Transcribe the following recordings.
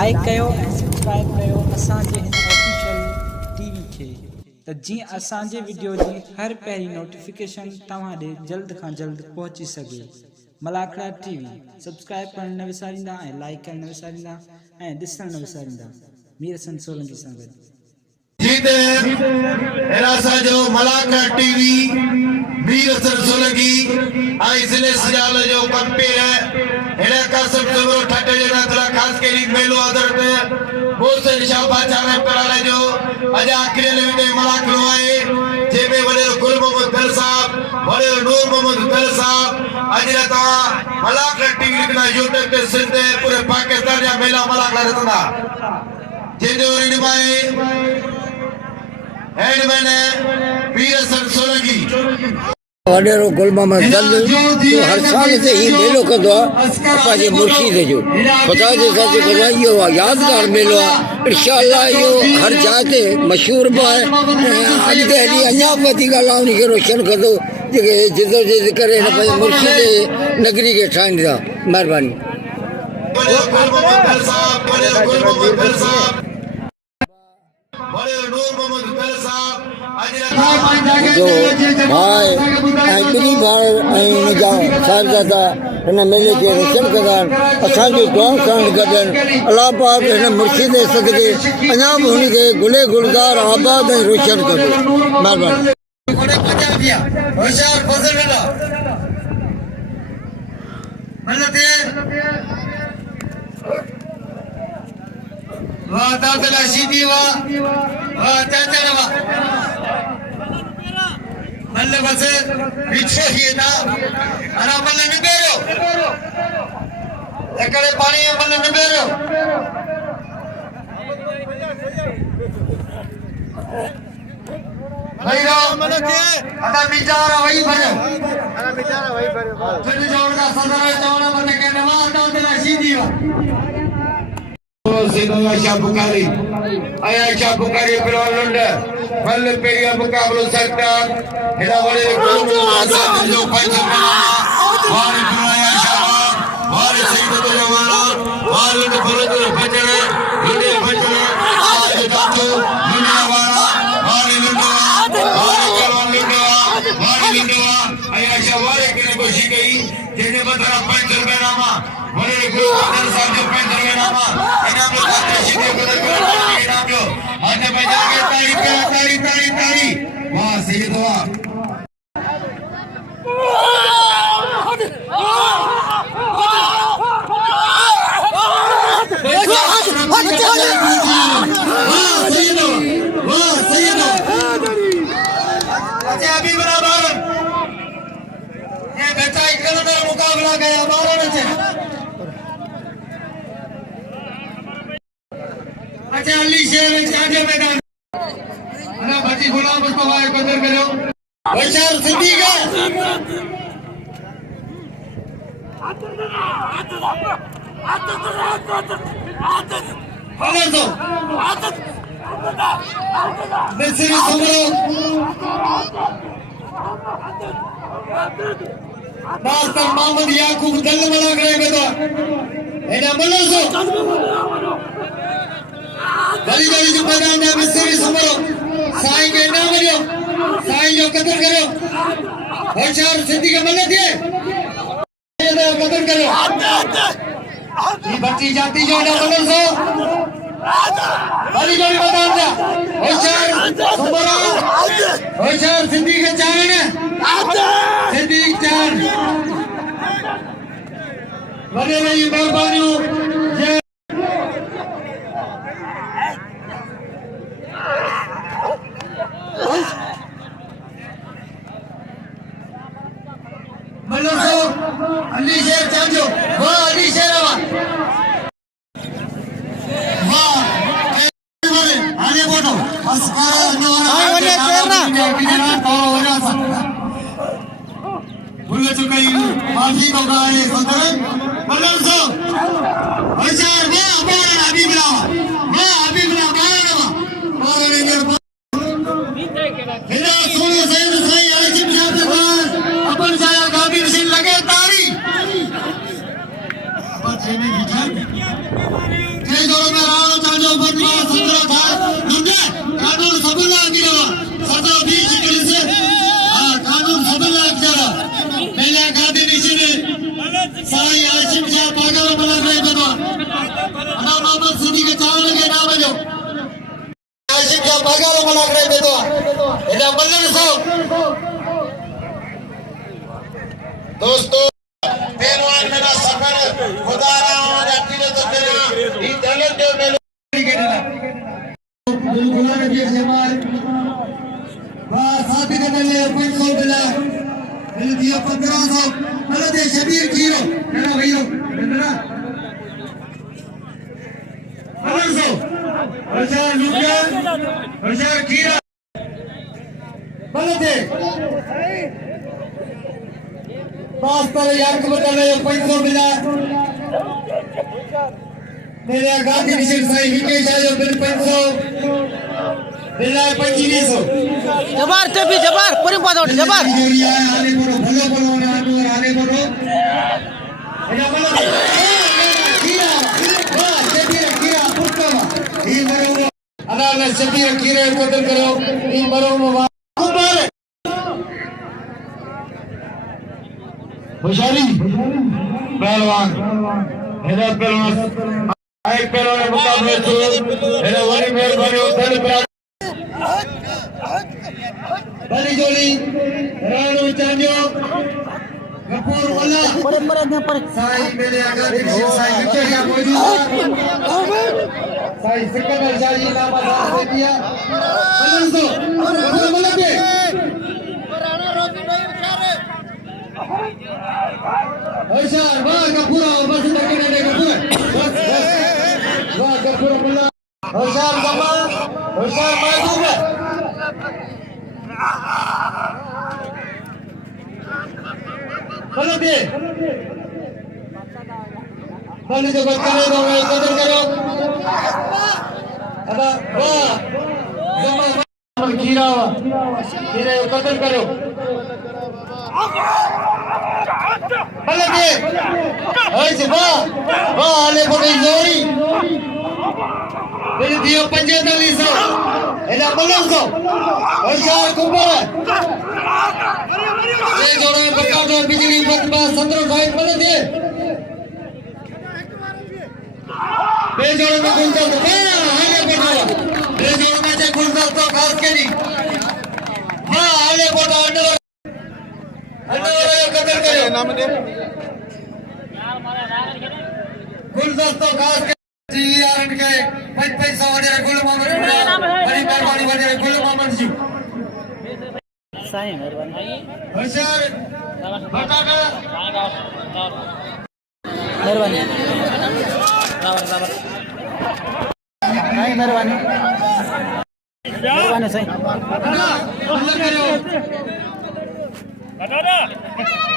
Like कयो ऐं subscribe कयो असांजे हिन ऑफिशियल टीवी खे त जीअं असांजे वीडियो जी हर पहिरीं नोटिफिकेशन तव्हां ॾे जल्द खां जल्द पहुची सघे। मलाखड़ा टीवी सब्सक्राइब करण न विसारींदा ऐं लाइक करण न विसारींदा ऐं ॾिसण न विसारींदा। मीर हसन सोलंकी सां गॾु जीते एरासा जो मलाखड़ा टीवी मीर हसन सोलंकी आई जिले सजाल जो पंपेर हेड़ा का सब जबरो ठटे जना तला खास केरी मेलो आदरत मोहसिन शाह चावे पराले जो अजा आखिरी लेवे मलाखड़ो आए जेमे वडे गुल मोहम्मद दल साहब वडे नूर मोहम्मद दल साहब अजरा ता मलाखड़ा टीवी लिखना यूट्यूब पे सिंध पूरे पाकिस्तान या मेला मलाखड़ा रतना जेदो रिडमाए हेडमैन वीर हसन सोलंकी वडेरो गुल मोहम्मद दल तो हर साल से ही मेलो कंदो आहे मुर्शिद जो खुदा जे साथ खुदा यो यादगार मेलो आहे इंशाअल्लाह यो हर जगह ते मशहूर बि आहे अॻिते हली अञा वधीक उन खे रोशन कंदो जेके जिदोजहद करे हिन पंहिंजे मुर्शिद नगरी खे ठाहींदा। महिरबानी। जो भाई ॿिनी भाउ ऐं हुनजा साहिबज़ादा हिन मेले खे रोशन कंदा आहिनि असांजो दुआऊं सां गॾु आहिनि। अलाह पाक हिन मुर्शिद सदके अञा बि हुनखे गुले गुलज़ार आबाद ऐं रोशन कंदो। महिरबानी। वाह दादला सीधी वाह वाह चाचा वाह मल्ल बस पीछे ही ना अरे मल्ल निबेरो एकड़े पानी में मल्ल निबेरो भाई रो मल्ल के अदा बेचारा वही भरे तुझे जोड़ का सदर चौड़ा बने के नवा दादला सीधी वाह शाह बुखारी आया शाह बुखारी प्रलंड फल पेरिया मुकाबलो सरकार हेला वाले जो पंचमा वार बुलाया शाह वार सईद तो जवान वार फरद बचने ये बचने आज दातो दुनिया वाला वार लंडवा वार करवान लंडवा वार लंडवा आया शाह वार के कोशिश गई जेने बता 5 रुपए नामा वाले को अंदर साहब जो 5 रुपए नामा इनाम लो सीधे बदल कर इनाम लो आने बजा के ताड़ी ताड़ी वाह सईद वाह अभी बराबर ये बच्चा इकलौता मुकाबला गया बारह से अच्छा अली शेर में चाचे मैदान अरे बच्ची गुलाम उसको वाय कदर करो बशर सिद्दीक हेलो तो मिस्री समरो मास्टर मोहम्मद याकूब दल मला करेगा तो एना बोलो सो गली गली जो मैदान में मिस्री समरो साईं के नाम करो साईं जो कदर करो होशियार सिद्दीक मले थे ये कदर करो ये बच्ची जाती जो ना बोलो सो गली गली मैदान में होशियार समरो होशियार सिद्दीक चाहने सिद्दीक चाहन बने रही मेहरबानी ये मल्लो अली शेर चांजो वाह अली शेर वाह आने बोलो अस्कार आने शेरना भूल चुका ही माफी को गाए सुंदर मल्लो होशियार वाह बारा अभी बुलावा बारा ने हेलो सोनिया सैयद साईं आजिम साहब अपन साया गाबी से लगे तारी अपन जेने बिठाई जय जोर दोस्तों पहलवान मेरा सफर खुदा रहा जाती है तो मेरा ये दौलत जो मेरे गुलगुला में भी जमाल वाह साथी का मेले 500 बिला मिल दिया 1500 मतलब ये शबीर खीरो मेरा भैया मेरा 1500 हजार रुपया हजार खीरा मतलब पास पर यार को बता रहे 500 मिला मेरे गांधी मिशन साई विकेश आयो बिल 500 बिला 2500 जबार ते भी जबार पूरी बात उठ जबार आने बोलो भलो बोलो आने बोलो एना बोलो कीरा वाह शबीर पुष्पा ई मरो अल्लाह शबीर कीरे कदर करो ई मरो वाह होशियारी पहलवान हेरा पहलवान आए पहलवान मुकाबले तो हेरा वाली मेहरबानी उधर पर बड़ी जोड़ी राणू चांदियो कपूर वाला पर साई मेरे आगे साई विकेट मौजूद साई सिकंदर शाही नाम से दिया 1500 मतलब के होशियार वाह कपूरा बस तक ने कपूर बस वाह कपूरा मुल्ला होशियार जमाल होशियार मौजूद है मतलब ये बल्ले जो कदर करो अब वाह जमाल खीरा खीरे कदर करो मतलब ये ऐसे वाह आले बड़ी जोड़ी मेरी दियो 4500 एला 1500 होशियार कुंभर ये जोड़ा बका दो बिजली मत बा 17 मतलब ये बेजोड़ में गुंजल आले बढ़ो बेजोड़ में जे गुंजल तो खास के नहीं हां आले बढ़ो अंडर कदर करो नाम दे गुंजल तो खास के जी आरन के 500 वगैरह गुल मोहम्मद बड़ी मेहरबानी वगैरह गुल मोहम्मद जी साईं मेहरबानी होशियार बटाका मेहरबानी साईं मेहरबानी मेहरबानी साईं बंद करो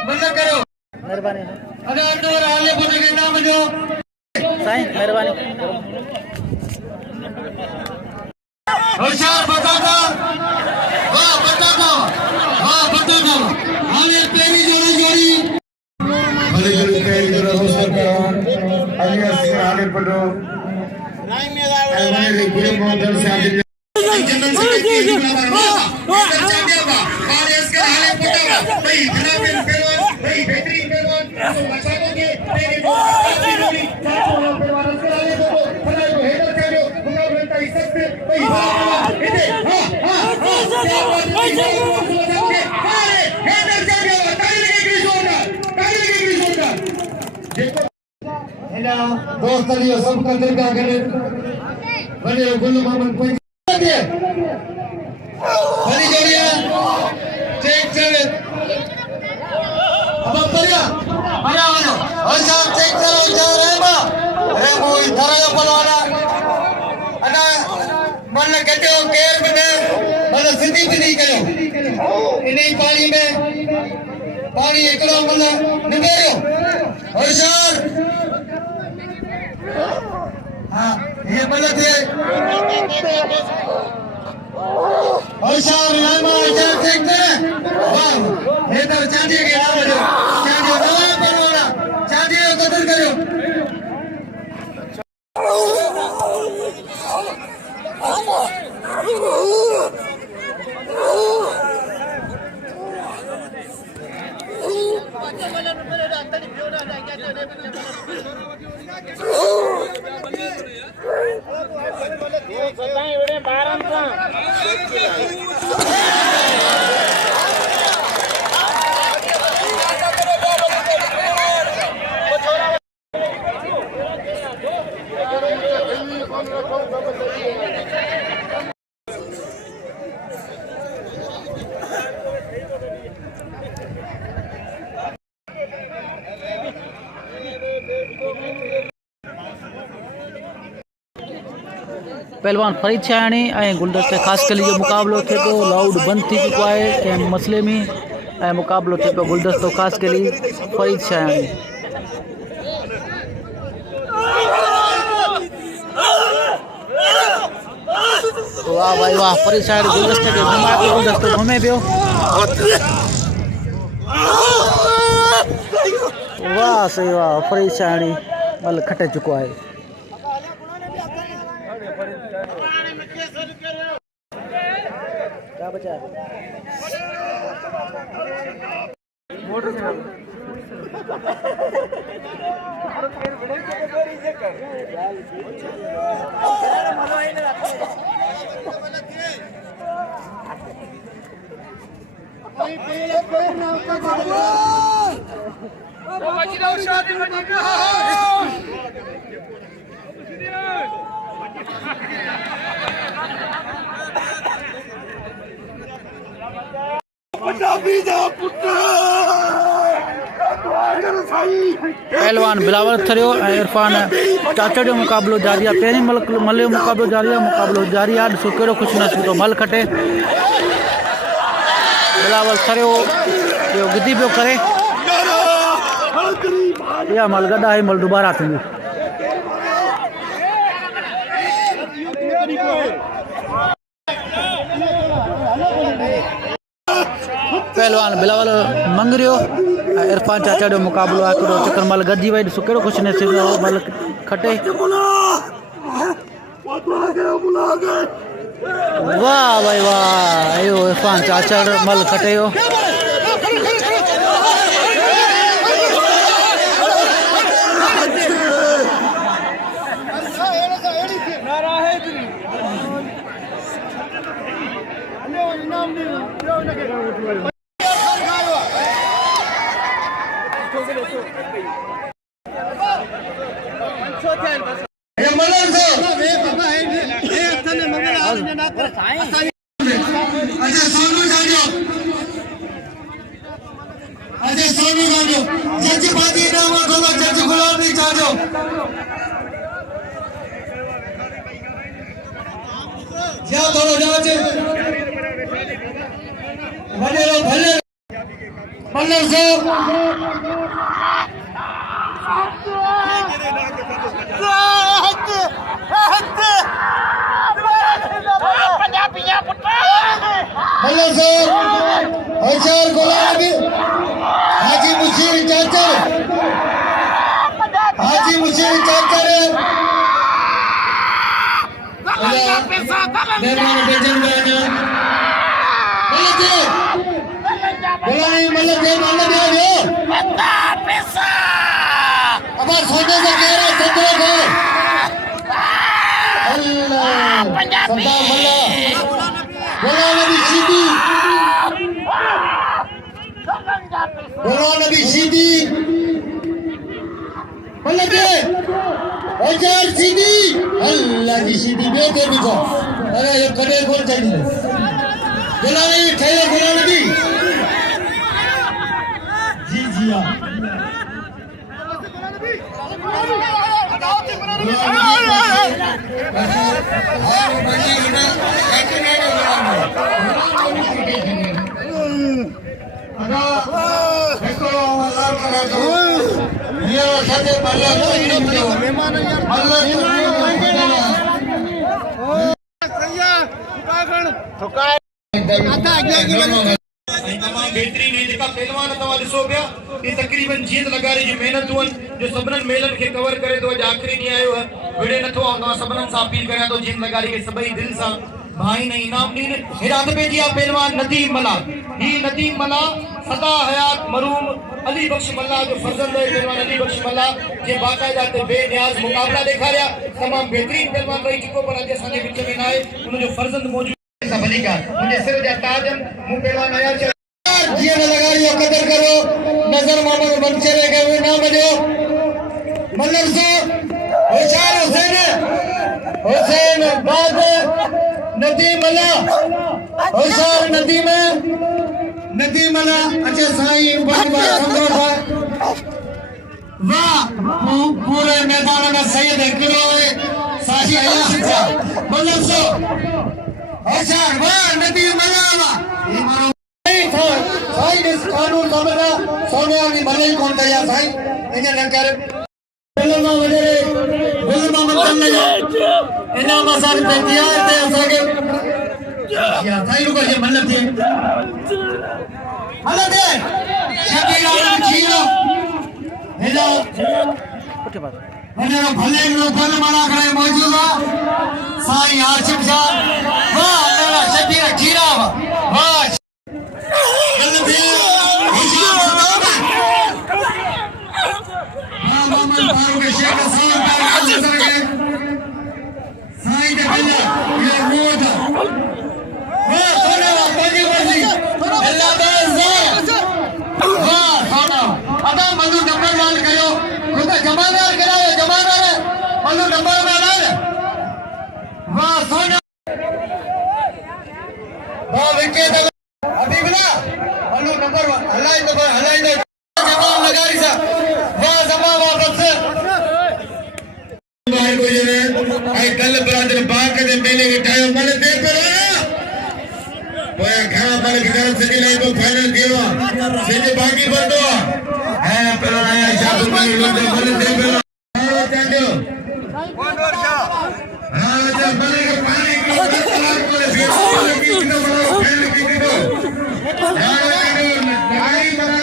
बंद करो मेहरबानी अगर अंदर आले बोले के नाम जो साईं मेहरबानी होशियार बटाका वाह बटाका आले पेरी जोड़ी बड़े जोड़ी पेरी जोड़ा होशियार करो आगे से आले पड़ो नहीं पूरे मॉडल से आगे जनरल सेक्रेटरी वाह चांदिया बा और इसके आले पटावा भाई जनाब पहलवान भाई बेहतरीन पहलवान तो बचाओगे तेरी जोड़ी पहलवान इसके आले को फला को हेडर करो मुकाबले का इज्जत से भाई इधर हेडर चाहिए देखो हेला दोस्त लियो सब का दिल का करे बने गुल मोहम्मद कोई दे बड़ी जोड़िया चेक चले अब बढ़िया आया और साहब चेक करो जा रहे बा अरे वो इधर आया पलवाना अना मन कहते हो केयर बने मतलब सिद्धि भी नहीं करो इन्हीं पानी में पानी एकड़ो मतलब निबेरो और सर हाँ ये मतलब ये और सर यहाँ में चल देखते हैं वाह ये तो चांदी के नाम है चांदी नया बनवाना चांदी को कदर करो पहलवान फरीद शाहानी ऐं गुलदस्ते ख़ासि कली जो मुक़ाबिलो थिए पियो। लाउड बंदि थी चुको आहे कंहिं मसइले में ऐं मुक़ाबिलो थिए पियो गुलदस्तो ख़ासि कली फरीद शाहानी। वाह भाई वाह, फरीद शाहानी गुलदस्ते खे घुमाए पियो, गुलदस्तो घुमे पियो। वाह सही वाह, फरीद शाहानी मल खटे चुको आहे। क्या बचा पहलवान बिलावल थरियो ऐं इरफान चाचा जो मुक़ाबिलो जारी आहे। पहिरीं मल जो मुक़ाबिलो जारी आहे, मुक़ाबिलो जारी आहे। ॾिसो कहिड़ो ख़ुशि नसीब थो मल खटे। बिलावल थरियो इहो गिदी पियो करे। इहा मल गॾु आहे, मल दुबारा थींदी। पहलवान बिलावल मंगरियो ऐं इरफान चाचा जो मुक़ाबिलो आहे। कहिड़ो चकर मल गॾिजी वई। ॾिसो कहिड़ो ख़ुशि नसीब मल खटे। वाह भाई वाह, इहो इरफान चाचा मल खटे वियो। तकरीबन जीत लगारी जो मेहनत जो सबनन मेलन के कवर करे तो आखिरी नहीं आयो है विड़े नथो आउं सबनन सा अपील करिया तो जीत लगारी के सबई दिल सा भाई ने इनाम दी हिरात पे दिया पहलवान नदीम मला ही नदीम मला सदा हयात मरूम अली बख्श मल्ला जो फर्जंद है पहलवान अली बख्श मल्ला जे बाकायदा ते बेनियाज मुकाबला दिखाया तमाम बेहतरीन पहलवान रही चुको पर अज साडे विच में ना है उन जो फर्जंद मौजूद है बलिका मुझे सिर जा ताजन मु पहलवान आया जिया लगारियो कदर करो नजर मोहम्मद बंचरे के ना बजो मल्लर से होशियार हुसैन बाद नदीम अला होशियार नदीम अला अच्छा साईं बाबा समझो वाह पूरे मैदान में सैयद किलो साशी अयाश मतलब सो होशियार वाह नबी मलावा ये मारो नहीं था साईं इस कानून समझा सोनिया की भले ही कौन दया साईं इन्हें न कर फिल्म वगैरह फिल्म मतलब नहीं इन्हें मसाल पे दिया थे असाके या साईं रुको ये मतलब थी मतलब है शकील और खीरो हेलो मैंने भले लोग फल मना करे मौजूद है साईं आशिफ साहब वाह मेरा शकील खीरा वाह मतलब है मोहम्मद फारूक शेख साहब का साईं के भले ये रोड वाह सोना बाजी बाजी अल्लाह बाज़ वाह सोना अदा मनु नंबर वन करो खुदा जमादार कराओ जमादार मनु नंबर वन वाह सोना वाह विकेट अभी बना मनु नंबर वन हलाई दे जमाल लगारी सा वाह जमा वापस से बाहर को ये आई कल बरादर बाग के मेले के टाइम मैंने दे पे घना बल की तरफ से जिले को फाइनल दिया सीधे बाकी बंदो है पहला नया जादू में लोग बल दे पहला चांदो कौन वर्षा हां जब बल के पानी की बात को फिर की तो बड़ा फाइनल की तो हां चांदो लगाई बना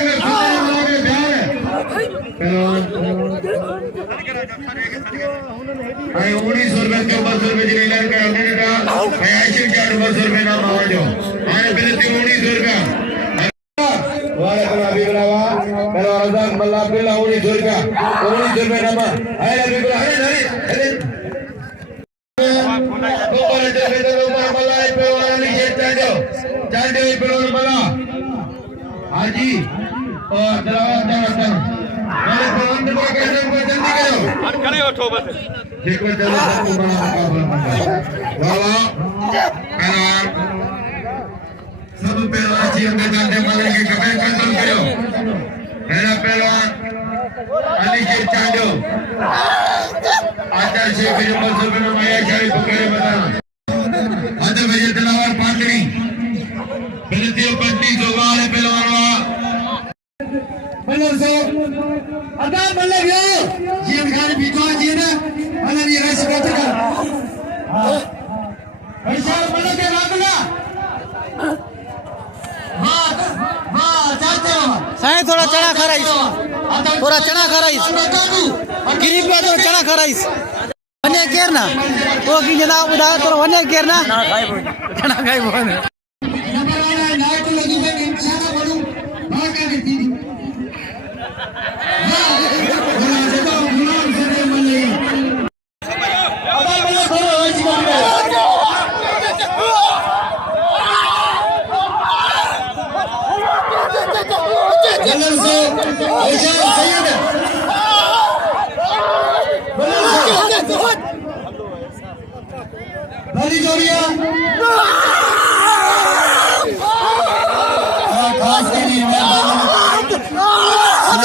के ध्यान भाई 1900 रुपए के 200 रुपए जिले ऐलान कर हमने कहा मैं आशिफ का 200 रुपए नाम आवाजो मैंने बिलती 1900 रुपए वालेकुम अभी बनावा पहला रज़ाक मल्ला पहला 1900 रुपए नाम है अभी बना है ऊपर ऊपर मल्ला पे वाला नीचे चांदो पे मल्ला हाजी और दरवाजा वाले प्रबंधक को कहने को जल्दी करो हट खड़े उठो बस देखो चलो सबको बड़ा मुकाबला वाह पहलवान सब पहलवान जी अंदर जाने वाले के कपड़े कंट्रोल करो पहला पहलवान अली के चांदो आचार्य शेख जमल सुबह में माया शाही पुकारे बता आदर भैया तलावर पाटड़ी बिलतियों पट्टी जोगाल पहलवान मतलब से अदा मतलब ये जीवन खाने बीतवा जी ना मतलब ये रस करते का ऐसा मतलब के रागला वाह चाहते हो साईं थोड़ा चना खा राइस थोड़ा चना खा राइस गिरी पे तो चना खा राइस वने केर ना वो की जना उड़ा तो वने केर ना चना खाई बोल नंबर वाला नाइट लगी है इंशाल्लाह बोलूं बाहर का दी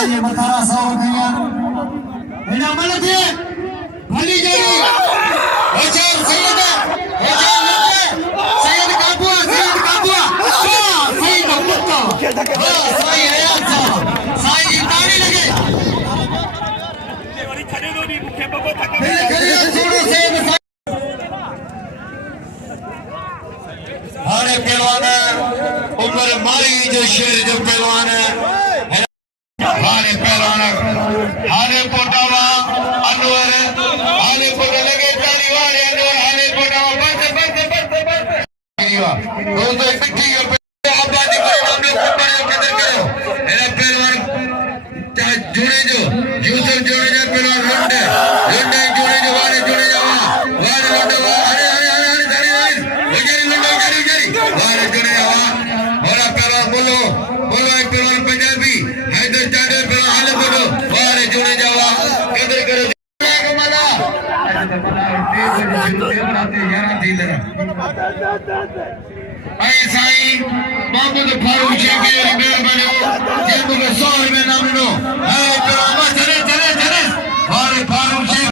ये बताना 100 रुपया इना मतलब है भली जोड़ी होशियार सैयद काबुआ सैयद मक्का साईं रियाज साहब साईं की ताली लगे बड़ी खड़े दो भी मुखे बको तक खड़े छोड़ो सैयद हारे पहलवान उमर मारी जो शेर जो पहलवान है हारे पहलवान हारे पोटावा अनवर हारे पोटा लगे ताली वाले अनवर हारे पोटावा बस दोस्तों इकट्ठी आबादी को हम लोग ऊपर किधर करो मेरा पहलवान जुड़े जो यूसुफ जुड़े जो पहलवान लुंडे जुड़े जो वाले जुड़े जो वाले लुंडे अरे वजरी लुंडे वजरी वाले जुड़े जो वाला पहलवान बोलो एक पहलवान पंजाबी हैदर चाडे पहलवान हाले बोलो वाले जुड़े जो किधर करो साईं मोहम्मद फारूक शेख के मेहरबानी जिनको 100 रुपए नाम लो चले चले चले और फारूक शेख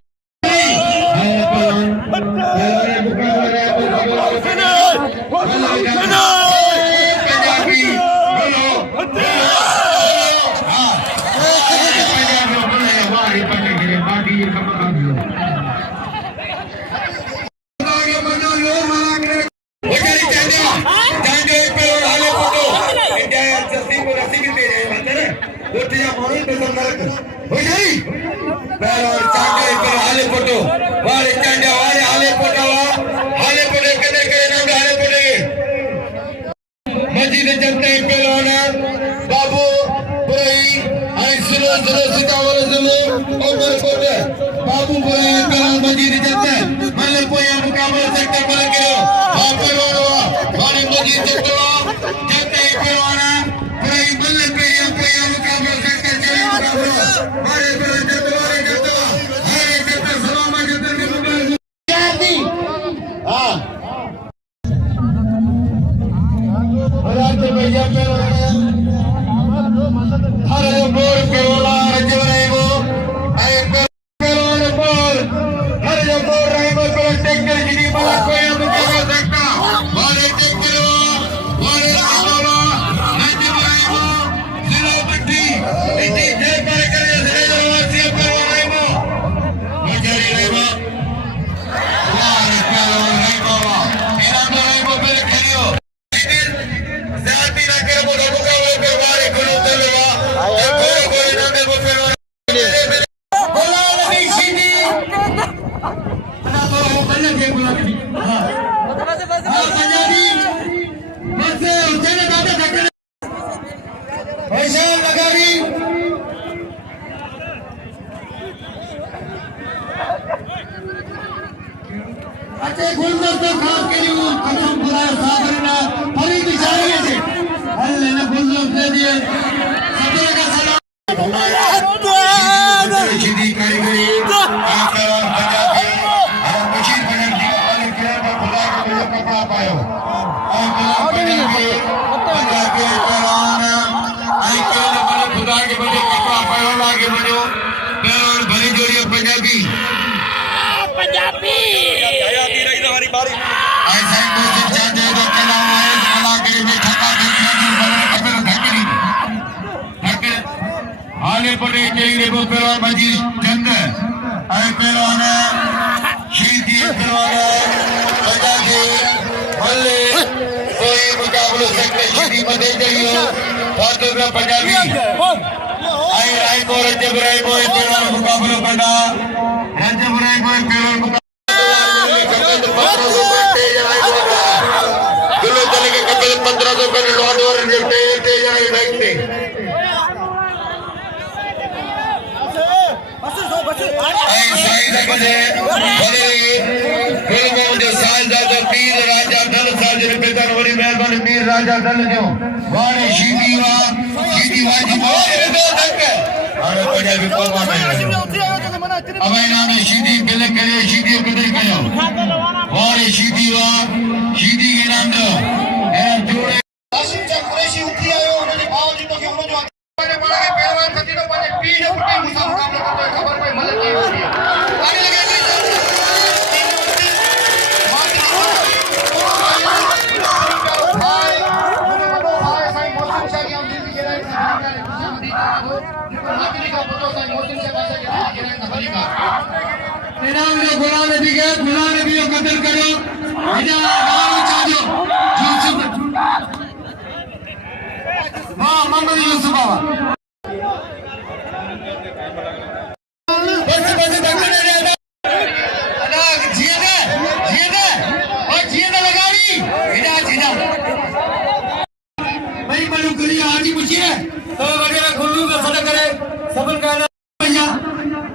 उठ जा मानी बेसन नरक हो जाई पहलवान चांडे पर हाले पटो वाले चांडे वाले हाले पटो कदे करे नाम हाले पटो मस्जिद जनता पहलवान बाबू बुराई आई सुनो सितावर सुनो उमर कोटे बाबू बुराई पहलवान मस्जिद जनता मल्ले पोया मुकाबला सकता बल करो आप पहलवान वाली मस्जिद जनता पहलवान बुराई मल्ले पोया मुकाबला सकता चले मुकाबला मारे जनता हरे जनता सलाम जनता के मुकाबला हां रात भैया पहलवान हर बोर पेरोला रजवरेगो ay पेरोल बोर हर बोर रहेगो तो ट्रैक्टर जिनी बला कोई मुकाबला सकता वाले ट्रैक्टर वाले रजवला रजवरेगो जिला पट्टी इतनी जय पर करे रजवासी पेरोलेगो मजरी रहेगो वाले पेरोल रहेगो मेरा रहेगो फिर खेलियो जाती ना करे वो मुकाबले पे वाले गुरु तलवा गुलदस्ता खास के लिए कसम खुदा साबरना फरी बिछाई थे अल्लाह ने गुलदस्ता दे दिए सबरे का सलाम सीधी कारीगरी आकर बजा के और मशीन बना दी और किया खुदा का मुझे पकड़ा पायो और बजा के कराना आई के खुदा के मुझे पकड़ा पायो लागे मुझे और भरी जोड़ी पंजाबी नहीं हमारी बारी ऐसा कोशिश चाहते तो चला है कला के में ठका के हाले पड़े के वो पेरवान बाजी चंद आए पेरवान शीदी पेरवान बजा के हल्ले कोई मुकाबला सकते शीदी मदे करियो फातो का पंजाबी आई राय को जब राय को पेरवान मुकाबला करना जब राय को पेरवान राजा दल जो वाणी शीदी वा जी अरे पंजाबी को अब इन्होंने शीदी पहले करे शीदी कदर करो वाणी शीदी वा शीदी के नाम दो जोड़े आशिफ कुरैशी उठी आयो उन्होंने भाव जी तो के उन्होंने जो बड़ा है पहलवान खतीनो पाने पीठ फुटे मुकाबला करते हैं खबर पे मदद की होती है आगे लगे गुलाम नबी के गुलाम नबी को कत्ल करो मोहम्मद यूसुफ तो वगैरह खुल्लू का सदा करे सफल करना भैया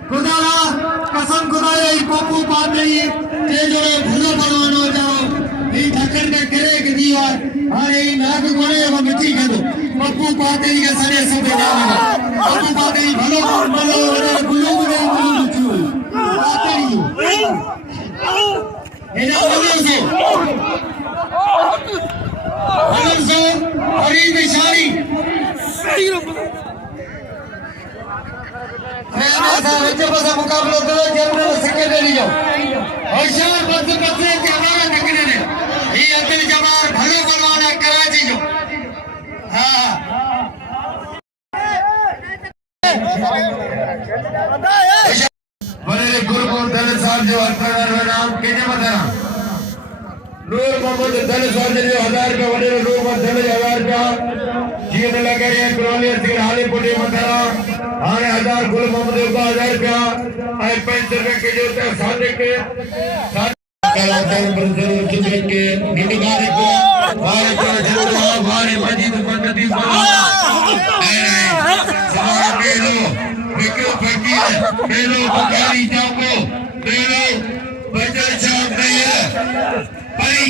खुदा कसम खुदा ये पप्पू बात नहीं ते जो भलो बनवानो जाओ ये ठक्कर में करे कि नहीं और अरे नाक गोरे वो मिट्टी के दो पप्पू बात नहीं के सरे सब ना पप्पू बात नहीं भलो भलो अरे गुल्लू चू बात नहीं इना भलो से हरी बिशारी मुकाबला करो जनरल सेक्रेटरी जो होशियार बंद बच्चे के हमारा निकले ने ये अब्दुल जब्बार भलो बनवाना कराची जो हां बड़े गुरु दल साहब जो अल्फार नाम केने बताना नूर मोहम्मद दल साहब जो 1000 रुपए बड़े नूर मोहम्मद दल 1000 रुपए जीत लगे रे क्रोलिया सिर हाले पुटे मंदरा आने 1000 गुल मोहम्मद को 1000 रुपया आए 5 रुपए के जो तो सादे के कलाकार बंदर चुके के निगारे को वारे को जरूर वारे मजीद बंदती सवार बेलो बिकरो फकीर बेलो बकारी जाओ बेलो बजर शाम नहीं परी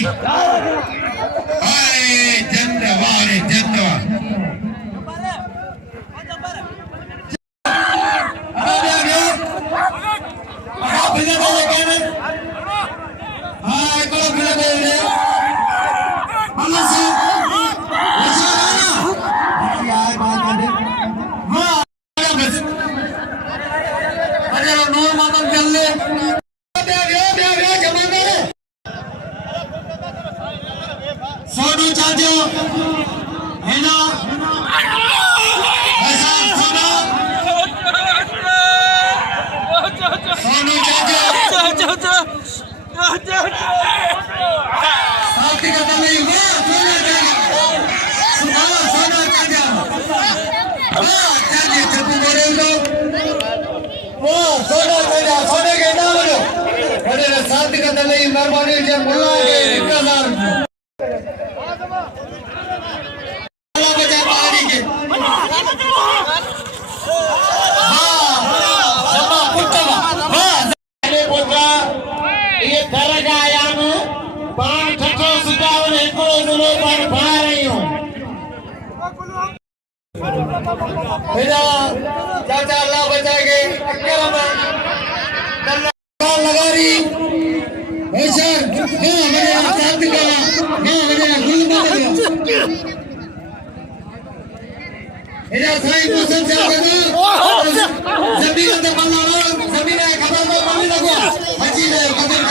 आए जन्नत वारे जन्नत सोनू चाचो है ना ऐसा सोना सोनू चाचो साथी का नहीं हुआ सोना चाचा चाचा चप्पू बोले लो वो सोना चाचा सोने के नाम लो अरे साथी का नहीं मेहरबानी से मुल्ला के इंतजार चाचा अल्लाह बचाएंगे लगा रही सर साईं मौसम से जमीन जमीन खबर लगो हजी कदम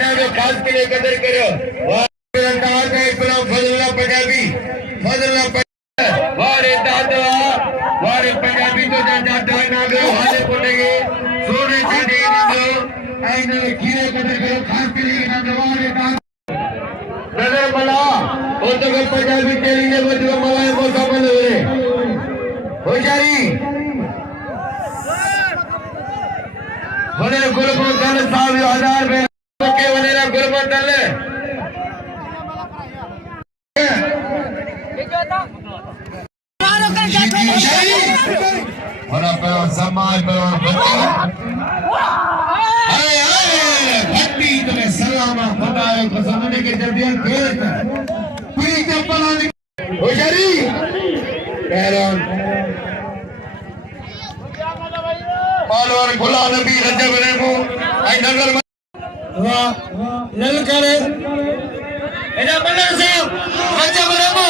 करो खास के लिए कदर करो फजला पंजाबी फजला वारे दादा वारे पंजाबी तो जाता ना गो हाले पड़ेगे सोने चांदी ना दो आइने खीरे कदर करो खास के लिए ना दो वारे नजर मला वो तो पंजाबी तेरी ने वो तो मलाई मौका बंद हो रे होशारी बने गुरु दान साहब 1000 में के वनेरा गुरु दान ले और पर समाज पर भक्ति तुम्हें सलाम खुदा को समझने के जरिए खेत पूरी चप्पल होशियारी पहलवान पालवान गुलाम नबी रजब रेमो आई नगर लल करे एदा बलर से रजब रेमो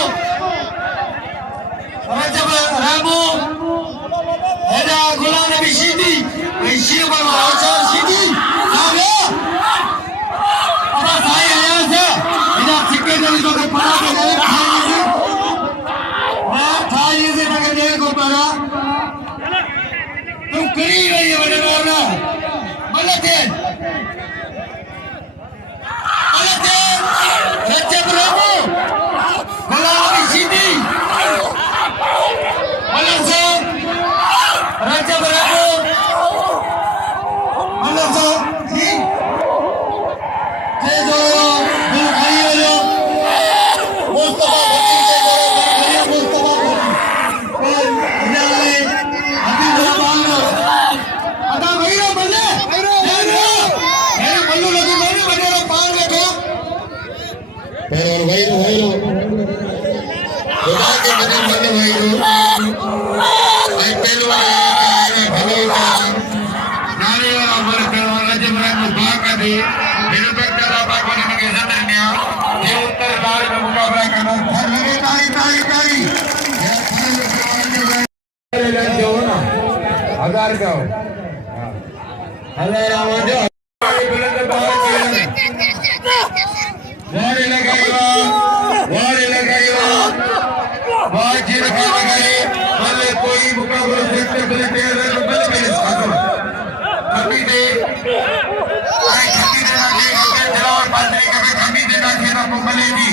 एदा गुलाम नबी सीधी ऐसी बाबा आचार सीधी आगे अब साई आया से एदा सिक्के जल्दी तो पड़ा के गए थाई से लगे दे को पड़ा तुम करी रही है बड़े बाबा गलत है रजब रेमो गुलाम नबी सीधी रजब रेमो जी जे जो दिल खाई हो मुस्तफा भक्ति के जो मुस्तफा 1000 का हजार आवाज बुलंद बात वारे लगाइवा वाजिर लगाए भले कोई मुकाबला सेक्टर भले 1000 भले के साथ कभी दे आई कभी देना के जलाल पाने के कभी देना के ना मिलेगी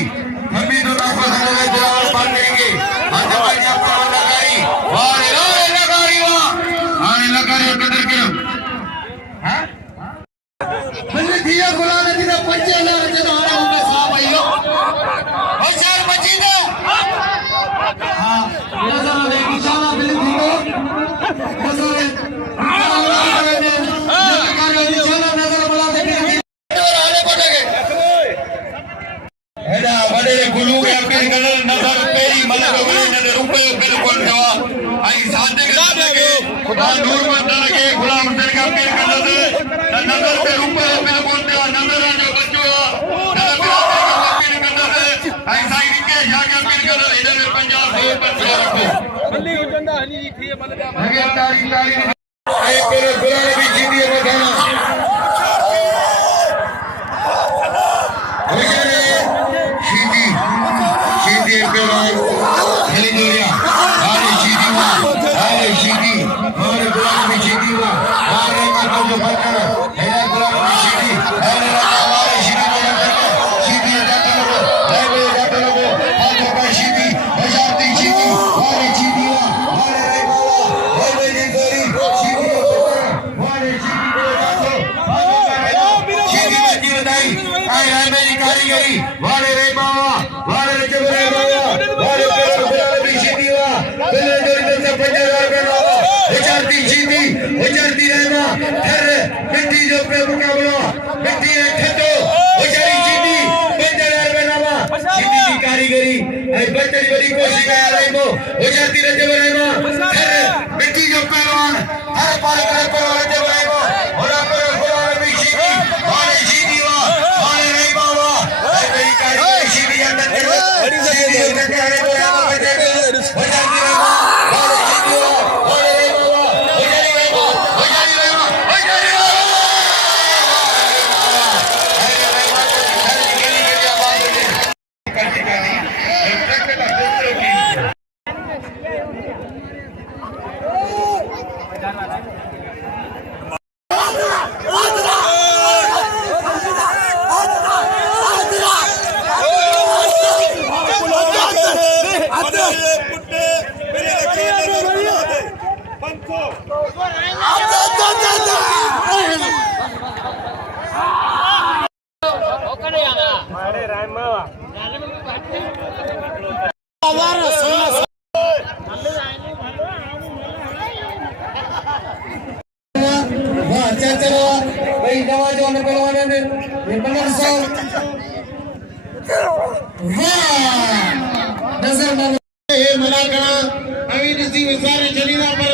कभी तो ना को जलाल पाने के आज भाई आपको लगाई वारे लगाइवा आने लगाई कदर के हां भले दिया गुलाम ने 5000 जन आने होंगे साहब भाइयों होशियार मजीद हां नजर दे इंशाल्लाह बिल दियो नजर नजर बुला दे आने पड़ेंगे हेडा बड़े गुलू के अपने कलर नजर पेरी मतलब बड़े नजर रुपए बिल्कुल जो आई साथे के खुदा दूर मत लगे गुलाम तेरे का पेड़ का नजर से रुपए बिल्कुल जो नजर जो बच्चों नजर पेड़ का नजर आई साइड के जाके पेड़ का इधर में पंजाब से पर रखो बल्ली हो जंदा हनी जी थी मतलब आगे तारी आई पेड़ गुलाम भी जीती है बताना सीधी पे भाई खेली जोरिया अरे सीधी हमारे गुलाम भी सीधी हुआ हमारे माता जो बच्चा है गुलाम भी सीधी अरे हमारे सीधी जाते लोगो हाथों का सीधी बजाती सीधी हमारे सीधी हुआ हमारे रे बाबा हमारे जी गोरी सीधी हमारे सीधी को जातो सीधी बच्ची बताई आई है मेरी कारीगरी हमारे रे बाबा हमारे रे बाबा हमारे पेड़ भी सीधी हुआ पहले जो से 5000 का लावा उचरती सीधी उचरती रहना हर मिट्टी जो पे मुकाबला मिट्टी है ठतो उचरी सीधी 5000 का लावा सीधी की कारीगरी आई बच्ची बड़ी कोशिश कर रही हो उचरती रहते रहना हर मिट्टी जो पहलवान हर पार करे पहलवान जो रहेगा और पर गुलाम भी सीधी और सीधी हुआ और रे बाबा आई मेरी कारीगरी सीधी अंदर सीधी करके हरे गुलाम बच्चे उचरती रहना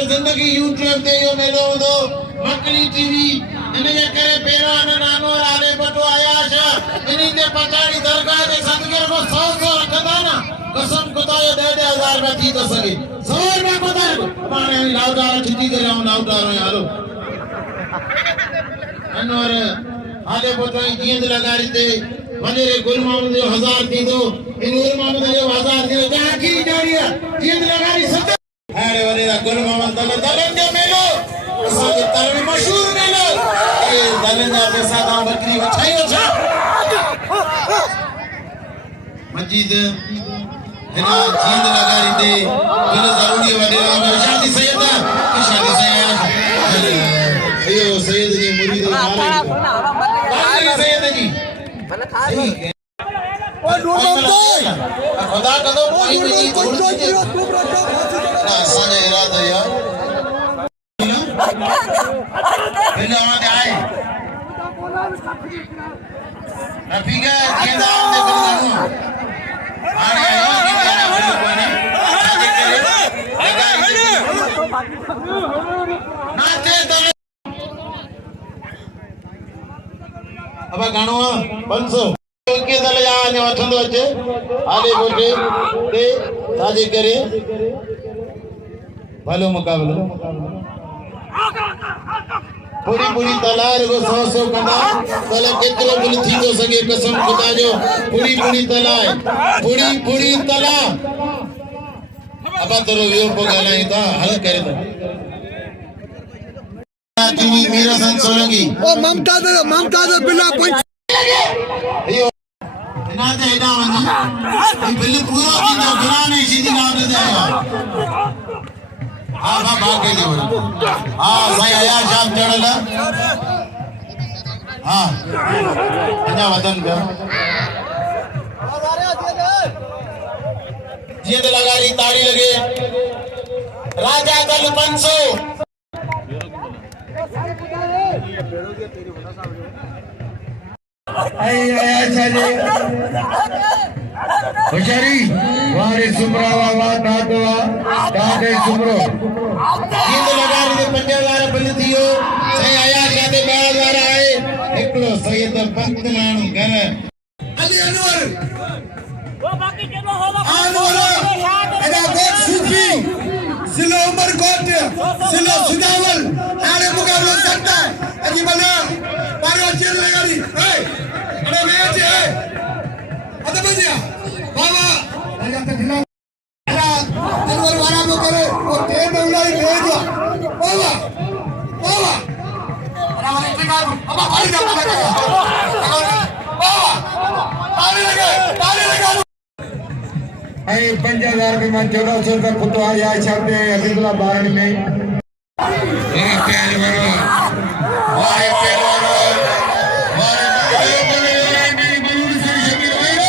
जिंदगी यूट्यूब ते यो मेलो दो मकली टीवी इनके करे पेरा न नानो आले बटो आयाश इन्हीं ते पचाड़ी दरगाह के सदगर को 100 रखदा ना कसम खुदा ये 1.5 में थी तो सके 100 में खुदा माने लाउदार छुट्टी करे हम लाउदार यारो अनवर आले बटो जींद लगारी ते वने गुल मोहम्मद जो 1000 थी दो इन गुल मोहम्मद जो 1000 थी जा की जारिया जींद लगारी सब अरे वने गुल मोहम्मद दलन जो मेलो असांजे तरवी मशहूर मेलो ए दलन जा पैसा दा बकरी वठायो छा मस्जिद हिना जींद लगारी दे बिन जरूरी वने शादी सैयदा शादी सैयद यो सैयद जी मुरीद मारे सैयद जी भले खा ओ खुदा कदो कोई भी चीज छोड़ दीजिए ना सारे इरादा यार पहले हमारे आए रफीका जींदा दे बोलूं आने आयो कि जाना बोलो कोने नाचे तो अब गाणो 500 के दल या ने वठंदो अचे आले गोटे ते ताजे करे भलो मुकाबलो पूरी पूरी तलार को 100 कंदा तला केतिरो बुल थी तो सके कसम खुदा जो पूरी पूरी तला पूरी पूरी तला अब तो यो को गालाई था हल करे तो तुम्ही मेरा सन सोलंगी ओ ममता दे बिना कोई अयो इना दे इना वनी ये बिल पूरा की ना गुराने सीधी नाम दे आया हां भाग गई हो हां भाई आया शाम चढ़ला हां इना वदन का जिद लगा रही ताड़ी लगे राजा दल 500 आया चले होशियारी वारे सुमरावा वा दादवा दादे सुमरो जिद लगा रही पंजे वाला बल थियो सही आया जाते बाल वाला आए एकलो सैयद पंत मानू घर अली अनवर वो बाकी चलो होगा अनवर एदा कोट सूफी सिलो उमर कोट सिलो सुदावल आने मुकाबला करता है अजी बना पारो चल लगारी ए अरे मैच है अदा बजिया बाबा आजा तक खिला अनवर वाला में करे वो ट्रेन उलाई भेज बाबा बाबा अरे वाले टिकार अब खाली जा बाबा ताली लगा आई 5000 रुपए में 1400 रुपए कुतो आया छापते अब्दुल्ला बारण में मेरा प्यार वाला वाहे प्यार वाला वाहे मेरी बलून से शकीर भाई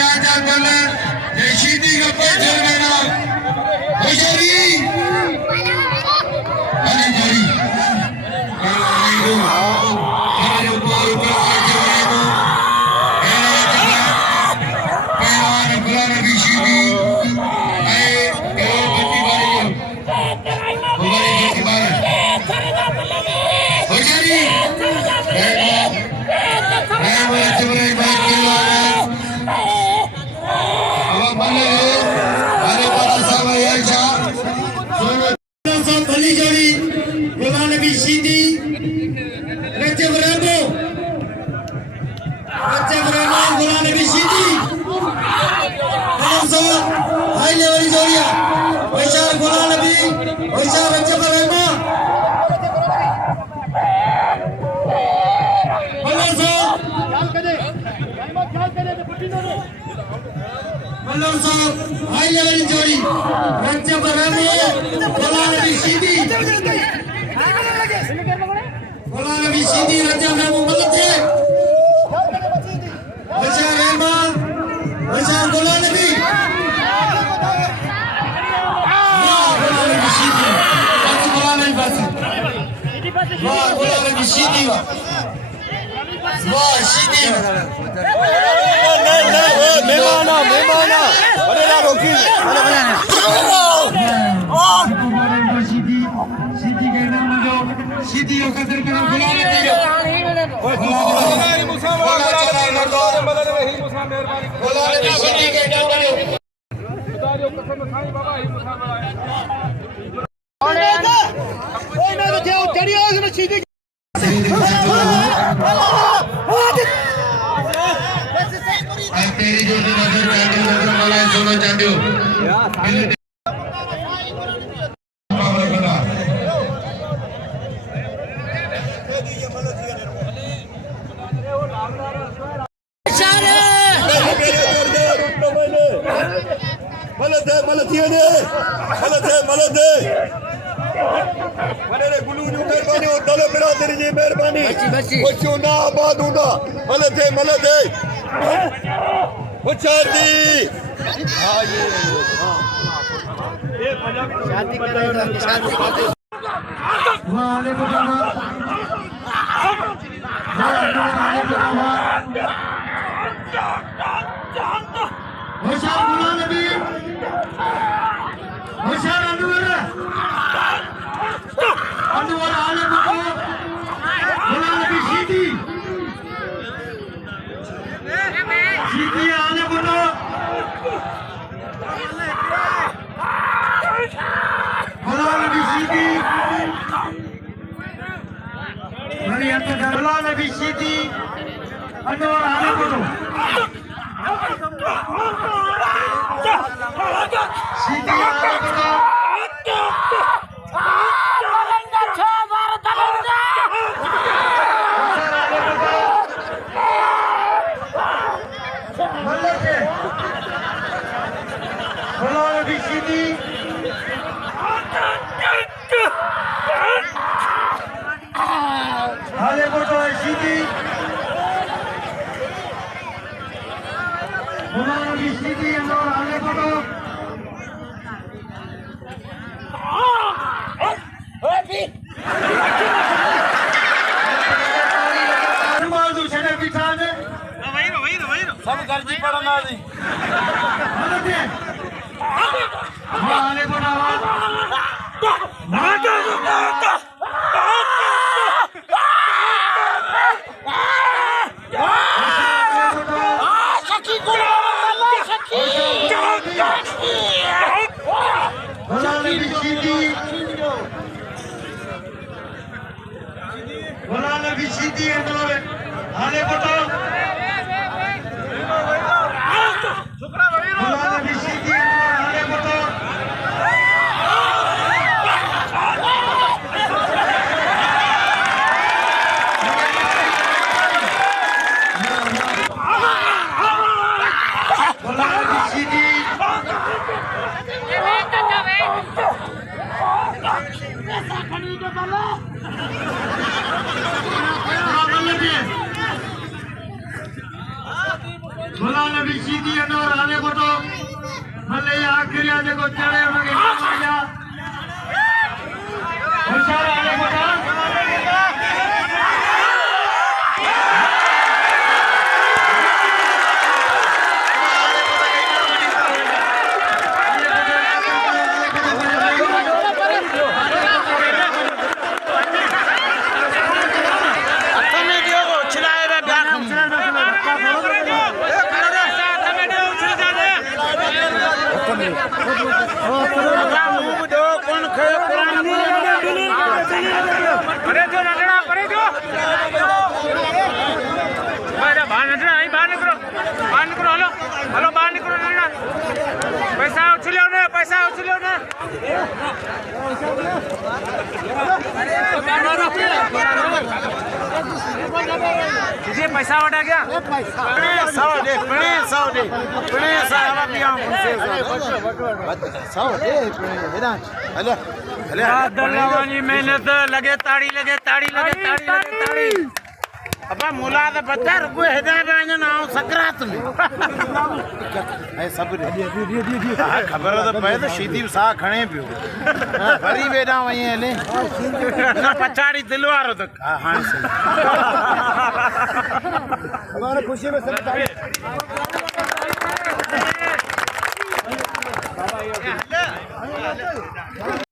राजा कल ये शीदी का पैसा मेरा होशियारी अरे जोरी हाई लेवल जोड़ी रज्जा बरामो गोला नबी सीधी रज्जा बरामो मलत है बचा रहमान बचा गोला नबी गोला नबी सीधी गोला नबी बस गोला नबी सीधी वाह सीधी मेहमाना अरे ना रोकी सीधी के नाम जो सीधी का कदर करो बुलाने दियो बुलाने मुसा मेहरबानी बुलाने सीधी के नाम जो उतारियो कसम खाई बाबा ही मुसा ओए ना तो चढ़ियो उसने सीधी तेरी जो नजर वाला सोना चाहते हो मेहरबानी ना आबाद हूंदा मलद हाले बोटो है सीधी बुलाओ की सीधी और हाले बोटो मालूम छने बिठाने वही सब गर्जी पड़ना दी हाले बोटो सीधी है तो हाले बोटो भी सीधी है हाले बोटो सीधी बुलाने भी सीधी है और हाले बोटो भले आखिरी आने को चढ़े उनके होशियार हाले बोटो पैसा वटा गया 100 दे मेहनत लगे ताड़ी अब मुला तो बच्चा रुको हिदायत ना सकरात में ऐ सब खबर तो पए तो शीदी सा खणे पियो भरी बेडा वई हले ना पछाड़ी दिल वारो तो हां सही हमारे खुशी में सब